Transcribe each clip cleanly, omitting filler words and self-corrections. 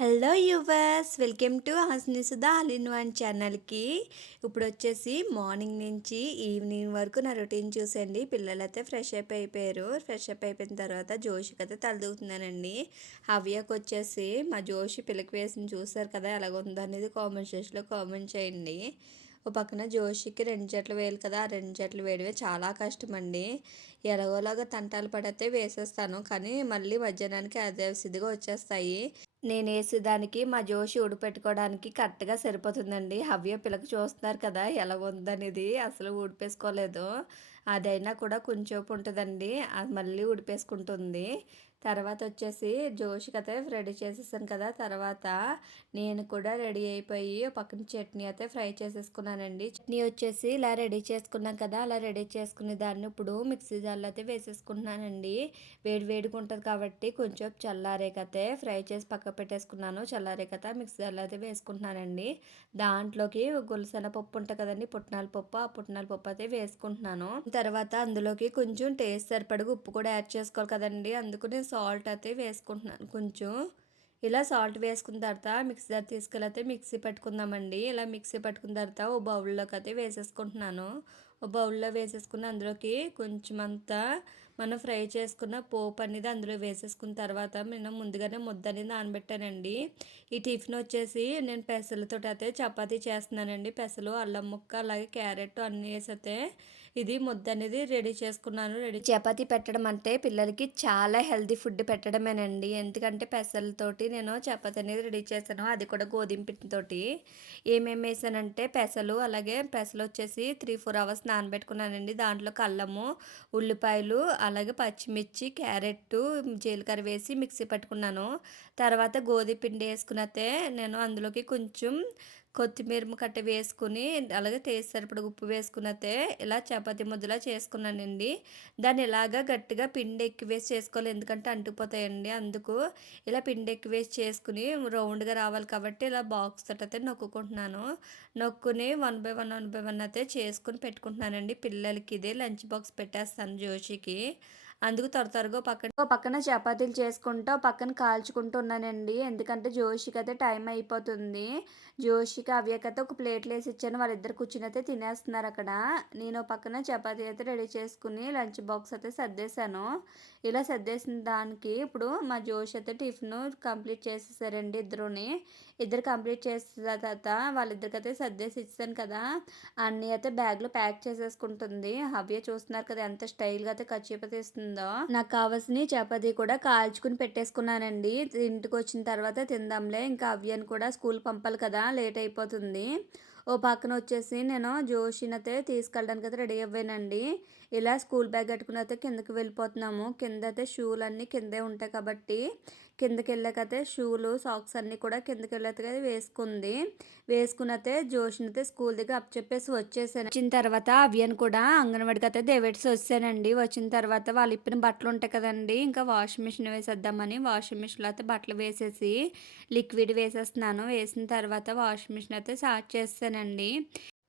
Hello yours, welcome to Hasni Sudha all in one ఛానల్కి. ఇప్పుడు వచ్చేసి మార్నింగ్ నుంచి ఈవినింగ్ వరకు నా రొటీన్ చూసండి. పిల్లలైతే ఫ్రెష్ అప్ అయిపోయారు. ఫ్రెష్ అప్ అయిపోయిన తర్వాత జోషికి అయితే తలదూకుతున్నానండి. హవ్యకు వచ్చేసి మా జోషి పిల్లకి వేసిన చూసారు కదా, ఎలాగుందో అనేది కామెంట్ సెక్షన్లో కామెంట్ చేయండి. ఓ పక్కన జోషికి 2 జట్లు వేయాలి కదా, ఆ 2 జట్లు వేయడమే చాలా కష్టం అండి. ఎలాగోలాగా తంటాలు పడితే వేసేస్తాను, కానీ మళ్ళీ మధ్యాహ్నానికి అదే సిద్ధిగా వచ్చేస్తాయి. నేను వేసేదానికి మా జోషి ఉడిపెట్టుకోవడానికి కరెక్ట్గా సరిపోతుందండి. హవ్య పిల్లకి చూస్తున్నారు కదా ఎలా ఉందనేది, అసలు ఊడిపేసుకోలేదు. అదైనా కూడా కొంచెం ఉంటుందండి, అది మళ్ళీ ఉడిపేసుకుంటుంది. తర్వాత వచ్చేసి జోషికి అయితే రెడీ చేసేసాను కదా. తర్వాత నేను కూడా రెడీ అయిపోయి పక్కన చట్నీ అయితే ఫ్రై చేసేసుకున్నానండి. చట్నీ వచ్చేసి ఇలా రెడీ చేసుకున్నాం కదా, అలా రెడీ చేసుకునే దాన్ని ఇప్పుడు మిక్సీ జార్లో అయితే వేసేసుకుంటున్నానండి. వేడి వేడిగా ఉంటుంది కాబట్టి కొంచెం చల్లారేకతే ఫ్రై చేసి పక్క పెట్టేసుకున్నాను. చల్లారేకత మిక్సీ జార్లో అయితే వేసుకుంటున్నానండి. దాంట్లోకి గులసెనపప్పు ఉంటుంది కదండి, పుట్నాల పప్పు, ఆ పుట్నాల పప్పు అయితే వేసుకుంటున్నాను. తర్వాత అందులోకి కొంచెం టేస్ట్ సరిపడగా ఉప్పు కూడా యాడ్ చేసుకోవాలి కదండి, అందుకు నేను సాల్ట్ అయితే వేసుకుంటున్నాను కొంచెం. ఇలా సాల్ట్ వేసుకున్న తర్వాత మిక్సీ జార్ తీసుకెళ్ళైతే మిక్సీ పెట్టుకుందామండి. ఇలా మిక్సీ పెట్టుకున్న తర్వాత ఓ బౌల్లోకి అయితే వేసేసుకుంటున్నాను. ఓ బౌల్లో వేసేసుకుని అందులోకి కొంచెం అంతా మనం ఫ్రై చేసుకున్న పోపు అనేది అందులో వేసేసుకున్న తర్వాత నేను ముందుగానే ముద్ద అనేది నానబెట్టానండి. ఈ టిఫిన్ వచ్చేసి నేను పెసలతో అయితే చపాతీ చేస్తున్నానండి. పెసలు, అల్లం ముక్క, అలాగే క్యారెట్ అన్నీ వేసైతే ఇది ముద్ద అనేది రెడీ చేసుకున్నాను. చపాతీ పెట్టడం అంటే పిల్లలకి చాలా హెల్తీ ఫుడ్ పెట్టడమేనండి. ఎందుకంటే పెసలతోటి నేను చపాతీ అనేది రెడీ చేశాను, అది కూడా గోధుమ పిండితోటి. ఏమేమి వేసానంటే పెసలు, అలాగే పెసలు వచ్చేసి 3-4 అవర్స్ నానబెట్టుకున్నానండి. దాంట్లోకి అల్లము, ఉల్లిపాయలు, అలాగే పచ్చిమిర్చి, క్యారెట్, జీలకర్ర వేసి మిక్సీ పట్టుకున్నాను. తర్వాత గోధుమ పిండి వేసుకున్నతే నేను అందులోకి కొంచెం కొత్తిమీర కట్ట వేసుకుని, అలాగే టేస్ట్ సరిపడ ఉప్పు వేసుకున్నతే ఇలా చపాతీ ముద్దలా చేసుకున్నానండి. దాన్ని ఇలాగా గట్టిగా పిండి వేసి చేసుకోవాలి, ఎందుకంటే అంటుకుపోతాయండి. అందుకు ఇలా పిండి వేసి చేసుకుని రౌండ్గా రావాలి కాబట్టి ఇలా బాక్స్ తోటి అయితే నొక్కుంటున్నాను. నొక్కుని 1 బై 1 అయితే చేసుకుని పెట్టుకుంటున్నానండి. పిల్లలకి ఇదే లంచ్ బాక్స్ పెట్టేస్తాను జోషికి. అందుకు త్వరగా పక్కన చపాతీలు చేసుకుంటూ పక్కన కాల్చుకుంటూ ఉన్నానండి. ఎందుకంటే జోషికి అయితే టైం అయిపోతుంది. జోషికి అవ్యకైతే ఒక ప్లేట్లు వేసి ఇచ్చాను, వాళ్ళిద్దరు కూర్చుని అయితే తినేస్తున్నారు అక్కడ. నేను పక్కన చపాతీ అయితే రెడీ చేసుకుని లంచ్ బాక్స్ అయితే సర్దేశాను. ఇలా సర్దేసిన దానికి ఇప్పుడు మా జోషి అయితే టిఫిన్ కంప్లీట్ చేసేసారండి. ఇద్దరు కంప్లీట్ చేసిన తర్వాత వాళ్ళిద్దరికైతే సర్దేసి ఇచ్చాను కదా, అన్నీ అయితే బ్యాగ్లో ప్యాక్ చేసేసుకుంటుంది. హవ్య చూస్తున్నారు కదా ఎంత స్టైల్గా అయితే కచ్చిప తీస్తుందో. నాకు కావాల్సిన చపాతీ కూడా కాల్చుకుని పెట్టేసుకున్నానండి. ఇంటికి వచ్చిన తర్వాత తిందాంలే, ఇంకా హవ్యని కూడా స్కూల్ పంపాలి కదా, లేట్ అయిపోతుంది. ఓ పక్కన వచ్చేసి నేను జోషిని అయితే తీసుకెళ్ళడానికి అయితే రెడీ అవ్వానండి. ఇలా స్కూల్ బ్యాగ్ కట్టుకుని అయితే కిందకి వెళ్ళిపోతున్నాము. కింద అయితే షూలు అన్నీ కిందే ఉంటాయి కాబట్టి కిందకి వెళ్ళాకైతే షూలు, సాక్స్ అన్నీ కూడా కిందకి వెళ్ళఅయితే వేసుకుని అయితే జోషిని అయితే స్కూల్ దగ్గర చెప్పేసి వచ్చేసాను. వచ్చిన తర్వాత అవ్యను కూడా అంగన్వాడికి అయితే దేవేసి వచ్చానండి. వచ్చిన తర్వాత వాళ్ళు ఇప్పిన బట్టలు ఉంటాయి కదండి, ఇంకా వాషింగ్ మిషన్ వేసేద్దామని వాషింగ్ మిషన్లో అయితే బట్టలు వేసేసి లిక్విడ్ వేసేస్తున్నాను. వేసిన తర్వాత వాషింగ్ మిషన్ అయితే స్టార్ట్ చేస్తానండి.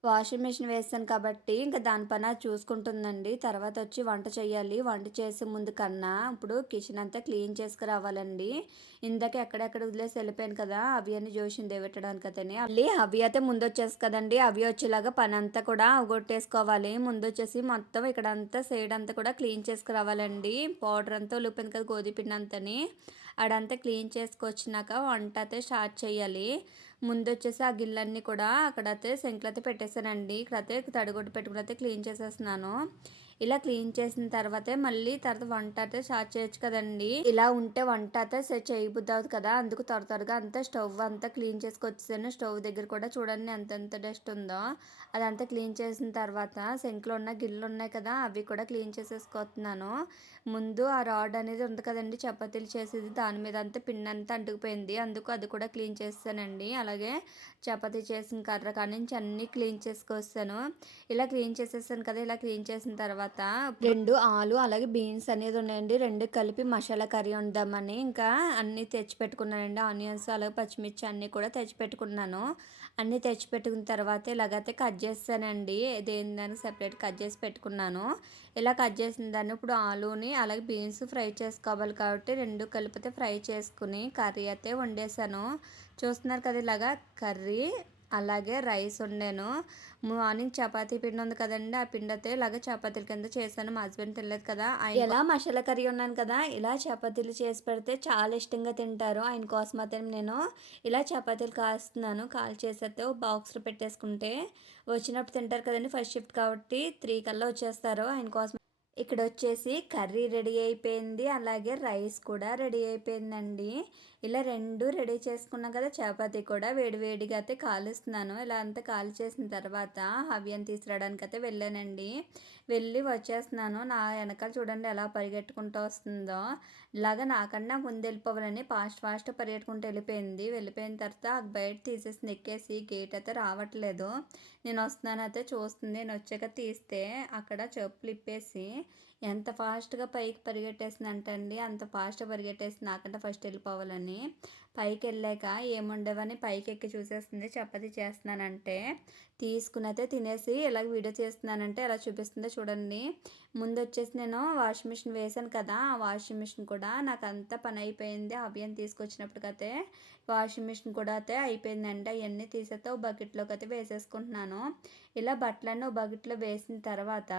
వాషింగ్ మిషన్ వేస్తాను కాబట్టి ఇంకా దాని పని అది చూసుకుంటుందండి. తర్వాత వచ్చి వంట చేయాలి. వంట చేసే ముందు కన్నా ఇప్పుడు కిచెన్ అంతా క్లీన్ చేసుకురావాలండి. ఇందాక ఎక్కడెక్కడ వదిలేసి వెళ్ళిపోయాను కదా, అవి అని జోషిని దేవెట్టడానికి అతని మళ్ళీ అవి అయితే ముందు వచ్చేసి కదండి, అవి వచ్చేలాగా పని అంతా కూడా అవగొట్టేసుకోవాలి. ముందు వచ్చేసి మొత్తం ఇక్కడ అంతా సైడ్ అంతా కూడా క్లీన్ చేసుకురావాలండి. పౌడర్ అంతా ఉలిపోయింది కదా, గోధుమ పిండి అంతని అడంతా క్లీన్ చేసుకొచ్చినాక వంట అయితే స్టార్ట్ చేయాలి. ముందు వచ్చేసి ఆ గిన్నెలన్నీ కూడా అక్కడైతే సింక్లో అయితే పెట్టేశానండి. ఇక్కడైతే తడిగుడ్డు పెట్టుకుని అయితే క్లీన్ చేసేస్తున్నాను. ఇలా క్లీన్ చేసిన తర్వాతే మళ్ళీ తర్వాత వంట అయితే స్టార్ట్ చేయొచ్చు కదండి. ఇలా ఉంటే వంట అయితే చేయబుద్ధి అవుతుంది కదా, అందుకు త్వరగా అంతా స్టవ్ అంతా క్లీన్ చేసుకొచ్చేసాను. స్టవ్ దగ్గర కూడా చూడండి ఎంత డస్ట్ ఉందో. అదంతా క్లీన్ చేసిన తర్వాత సింక్లో ఉన్న గిన్నెలు ఉన్నాయి కదా, అవి కూడా క్లీన్ చేసేసుకుంటున్నాను. ముందు ఆ రాడ్ అనేది ఉంది కదండి చపాతీలు చేసేది, దాని మీద అంతా పిండి అంతా అంటుకుపోయింది, అందుకు అది కూడా క్లీన్ చేస్తానండి. అలాగే చపాతీ చేసిన కర్ర కాడి నుంచి అన్నీ క్లీన్ చేసుకొస్తాను. ఇలా క్లీన్ చేసేసాను కదా, ఇలా క్లీన్ చేసిన తర్వాత తర్వాత 2 ఆలు అలాగే బీన్స్ అనేది ఉన్నాయండి. 2 కలిపి మసాలా కర్రీ వండుదామని ఇంకా అన్నీ తెచ్చిపెట్టుకున్నానండి. ఆనియన్స్ అలాగే పచ్చిమిర్చి అన్నీ కూడా తెచ్చిపెట్టుకున్నాను. అన్నీ తెచ్చిపెట్టుకున్న తర్వాత ఇలాగైతే కట్ చేస్తానండి. దేని దానికి సెపరేట్ కట్ చేసి పెట్టుకున్నాను. ఇలా కట్ చేసిన దాన్ని ఇప్పుడు ఆలుని అలాగే బీన్స్ ఫ్రై చేసుకోవాలి కాబట్టి 2 కలిపితే ఫ్రై చేసుకుని కర్రీ అయితే వండేసాను. చూస్తున్నారు కదా ఇలాగా కర్రీ అలాగే రైస్ వండాను. మార్నింగ్ చపాతీ పిండి ఉంది కదండీ! ఆ పిండి అయితే ఇలాగ చపాతీల కింద చేశాను. మా హస్బెండ్ తినలేదు కదా! ఎలా మసాలా కర్రీ ఉన్నాను కదా! ఇలా చపాతీలు చేసి పెడితే చాలా ఇష్టంగా తింటారు. ఆయన కోసం అయితే నేను ఇలా చపాతీలు కాస్తున్నాను. కాల్చేసైతే ఓ బాక్స్‌లో పెట్టేసుకుంటే వచ్చినప్పుడు తింటారు కదండీ! ఫస్ట్ షిఫ్ట్ కాబట్టి 3 కల్లా వచ్చేస్తారు. ఆయన కోసం ఇక్కడొచ్చేసి కర్రీ రెడీ అయిపోయింది. అలాగే రైస్ కూడా రెడీ అయిపోయిందండి. ఇలా 2 రెడీ చేసుకున్నాం కదా! చపాతీ కూడా వేడి వేడిగా అయితే కాలుస్తున్నాను. ఇలా అంతా కాల్చేసిన తర్వాత హవ్యని తీసుకురావడానికైతే వెళ్ళానండి. వెళ్ళి వచ్చేస్తున్నాను. నా వెనకాల చూడండి ఎలా పరిగెట్టుకుంటూ వస్తుందో. ఇలాగ నాకన్నా ముందు వెళ్ళిపోవాలని ఫాస్ట్‌గా పరిగెట్టుకుంటూ వెళ్ళిపోయింది. వెళ్ళిపోయిన తర్వాత బయట తీసేసింది ఎక్కేసి గేట్ అయితే రావట్లేదు. నేను వస్తున్నానైతే చూస్తుంది. నేను వచ్చాక తీస్తే అక్కడ చెప్పులు ఇప్పేసి ఎంత ఫాస్ట్‌గా పైకి పరిగెట్టేసిందంటే అండి, అంత ఫాస్ట్‌గా పరిగెట్టేసింది నాకంటే ఫస్ట్ వెళ్ళిపోవాలని. పైకెళ్ళాక ఏముండవని పైకెక్కి చూసేస్తుంది చపాతీ చేస్తున్నానంటే, తీసుకునైతే తినేసి ఇలాగ వీడియో చేస్తున్నానంటే ఎలా చూపిస్తుందో చూడండి. ముందొచ్చేసి నేను వాషింగ్ మిషన్ వేశాను కదా! ఆ వాషింగ్ మిషన్ కూడా నాకంతా పని అయిపోయింది. అభియాన్ని తీసుకొచ్చినప్పటికైతే వాషింగ్ మిషన్ కూడా అయితే అయిపోయిందండి. అయన్నీ తీసైతే ఓ బకెట్‌లోకి అయితే వేసేసుకుంటున్నాను. ఇలా బట్టలన్నీ ఓ బకెట్‌లో వేసిన తర్వాత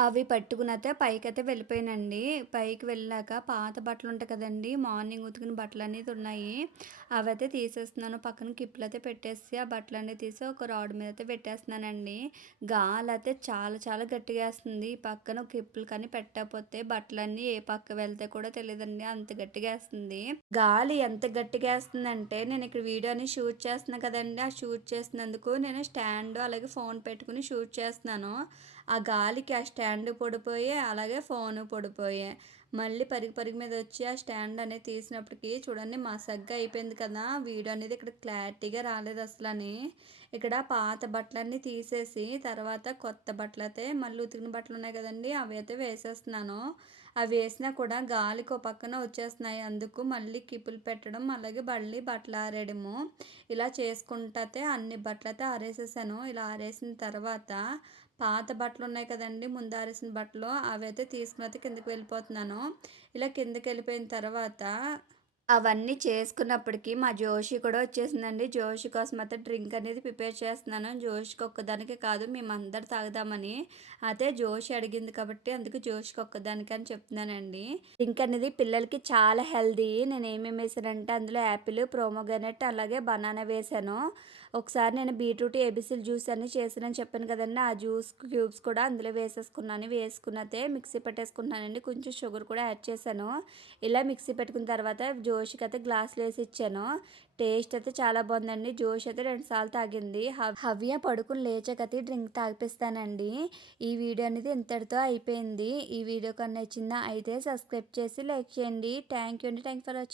అవి పట్టుకునైతే పైకైతే వెళ్ళిపోయానండి. పైకి వెళ్ళాక పాత బట్టలుంటాయి కదండీ! మార్నింగ్ ఉతికిన బట్టలనేది ఉన్నాయి. అవైతే తీసేస్తున్నాను. పక్కన కిప్పులయితే పెట్టేసి ఆ బట్టలన్నీ తీసి ఒక రాడ్ మీద అయితే పెట్టేస్తున్నానండి. గాలయితే చాలా చాలా గట్టిగా ఏస్తుంది. ఈ పక్కన కిప్పులు కానీ పెట్టకపోతే బట్టలన్నీ ఏ పక్క వెళ్తే కూడా తెలీదండి. అంత గట్టిగా ఏస్తుంది. గాలి ఎంత గట్టిగా ఏస్తుందంటే నేను ఇక్కడ వీడియోని షూట్ చేస్తున్నా కదండీ! ఆ షూట్ చేసినందుకు నేను స్టాండ్ అలాగే ఫోన్ పెట్టుకుని షూట్ చేస్తున్నాను. ఆ గాలికి ఆ స్టాండ్ పడిపోయి అలాగే ఫోను పడిపోయాయి. మళ్ళీ పరుగు పరుగు మీద వచ్చి ఆ స్టాండ్ అనేది తీసినప్పటికి చూడండి మసగ్గా అయిపోయింది కదా! వీడియో అనేది ఇక్కడ క్లారిటీగా రాలేదు అసలని. ఇక్కడ పాత బట్టలన్నీ తీసేసి తర్వాత కొత్త బట్టలయితే మళ్ళీ ఉతికిన బట్టలు ఉన్నాయి కదండీ! అవి అయితే వేసేస్తున్నాను. అవి వేసినా కూడా గాలికి ఓ పక్కన వచ్చేస్తున్నాయి. అందుకు మళ్ళీ కిప్పులు పెట్టడం అలాగే మళ్ళీ బట్టలు ఆరేయడము ఇలా చేసుకుంటతే అన్ని బట్టలయితే ఆరేసేసాను. ఇలా ఆరేసిన తర్వాత పాత బట్టలు ఉన్నాయి కదండీ! ముందు ఆరేసిన బట్టలు అవైతే తీసుకుని అయితే కిందకి వెళ్ళిపోతున్నాను. ఇలా కిందకి వెళ్ళిపోయిన తర్వాత అవన్నీ చేసుకున్నప్పటికి మా జోషి కూడా వచ్చేసిందండి. జోషి కోసం అయితే డ్రింక్ అనేది ప్రిపేర్ చేస్తున్నాను. జోషికి ఒక్కదానికే కాదు మేమందరం తాగుదామని. అయితే జోషి అడిగింది కాబట్టి అందుకు జోషికి ఒక్కదానికి అని చెప్తున్నానండి. డ్రింక్ అనేది పిల్లలకి చాలా హెల్తీ. నేను ఏమేమి వేసానంటే అందులో యాపిల్, ప్రోమోగ్రానేట్ అలాగే బనానా వేసాను. ఒకసారి నేను బీట్రూట్ ఏబీసీలు జ్యూస్ అని చేసానని చెప్పాను కదండీ! ఆ జ్యూస్ క్యూబ్స్ కూడా అందులో వేసేసుకున్నాను. వేసుకున్నతే మిక్సీ పెట్టేసుకున్నానండి. కొంచెం షుగర్ కూడా యాడ్ చేశాను. ఇలా మిక్సీ పెట్టుకున్న తర్వాత జోషికి అయితే గ్లాసులో వేసి ఇచ్చాను. టేస్ట్ అయితే చాలా బాగుందండి. జోష్ అయితే 2 సార్లు తాగింది. హవ్య పడుకుని లేచాకైతే డ్రింక్ తాగిపిస్తానండి. ఈ వీడియో అనేది ఇంతటితో అయిపోయింది. ఈ వీడియో కన్నా నచ్చిందా అయితే సబ్స్క్రైబ్ చేసి లైక్ చేయండి. థ్యాంక్ యూ అండి. Thank for watching.